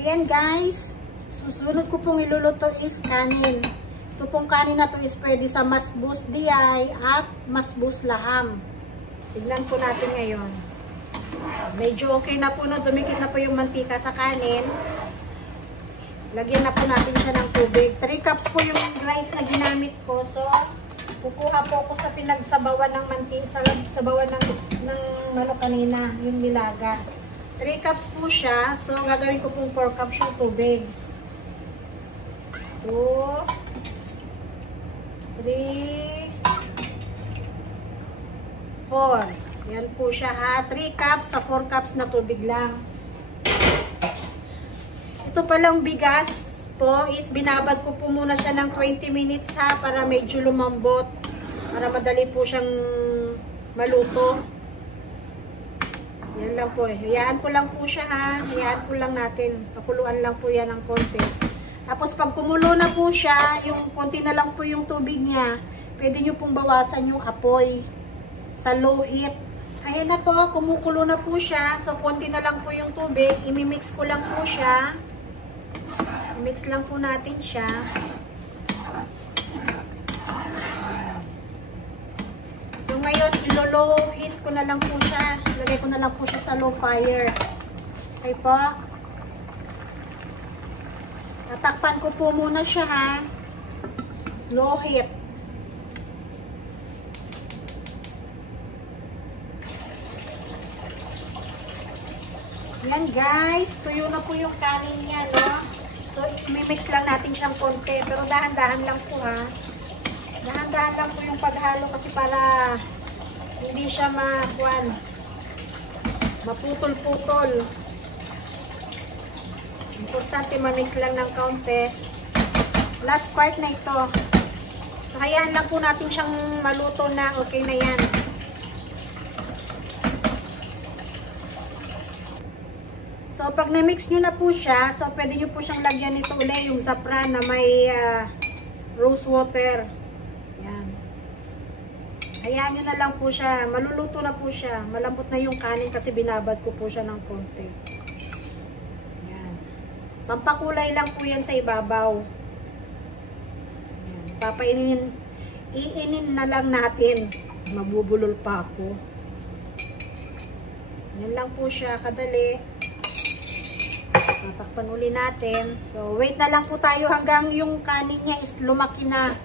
Ayan guys, susunod ko pong iluluto is kanin. Ito pong kanin na to is pwede sa masbus DI at masbus laham. Tignan po natin ngayon. Medyo okay na po na, dumikit na po yung mantika sa kanin. Lagyan na po natin siya ng tubig. 3 cups po yung rice na ginamit ko. So, kukuha po ako sa pinagsabawan ng mantika, sabawan ng manok kanina, yung nilaga. 3 cups po siya. So, gagawin ko pong 4 cups yung tubig. 2, 3, 4. Yan po siya ha. 3 cups sa 4 cups na tubig lang. Ito palang bigas po is binabad ko po muna siya ng 20 minutes ha para medyo lumambot. Para madali po siyang maluto. Yan lang po eh. Hayaan ko lang po siya ha. Hayaan ko lang natin. Pakuluan lang po yan ng konti. Tapos pag kumulo na po siya, yung konti na lang po yung tubig niya, pwede nyo pong bawasan yung apoy sa low heat. Ayan na po, kumukulo na po siya. So konti na lang po yung tubig. Imimix ko lang po siya. Mix lang po natin siya. So ngayon, ilo-low heat ko na lang po siya. Lagay ko na lang po siya sa low fire. Okay po. Tatakpan ko po muna siya ha. Slow heat. Yan guys. Tuyo na po yung kanin niya, no? So, i-mix lang natin siyang konti. Pero dahan-dahan lang po ha. Dahan-dahan lang po yung paghalo kasi para hindi siya maputol-putol. Importante ma-mix lang ng kaunti. Last part na ito. So, hayaan lang po natin siyang maluto na. Okay na yan. So, pag na-mix nyo na po siya, so pwede nyo po siyang lagyan nito ulit, yung saffron na may rose water. Yan. Hayaan nyo na lang po siya. Maluluto na po siya. Malambot na yung kanin kasi binabad ko po siya ng konti. Yan. Pampakulay lang po yan sa ibabaw. Yan. Papainin, iinin na lang natin. Mabubulol pa ako. Yan lang po siya, kadali. Tatakpan uli natin. So, wait na lang po tayo hanggang yung kanin niya is lumaki na.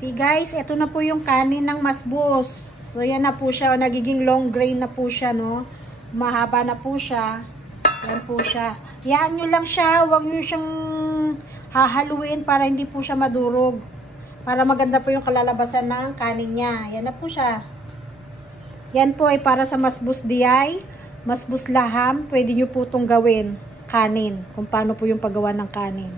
See guys, ito na po yung kanin ng masbus. So, yan na po siya. Nagiging long grain na po siya, no? Mahaba na po siya. Yan po siya. Hayaan nyo lang siya. Huwag nyo siyang hahaluin para hindi po siya madurog. Para maganda po yung kalalabasan ng kanin niya. Yan na po siya. Yan po ay para sa masbus DI. Masbus laham, pwede nyo po itong gawin, kanin, kung paano po yung paggawa ng kanin.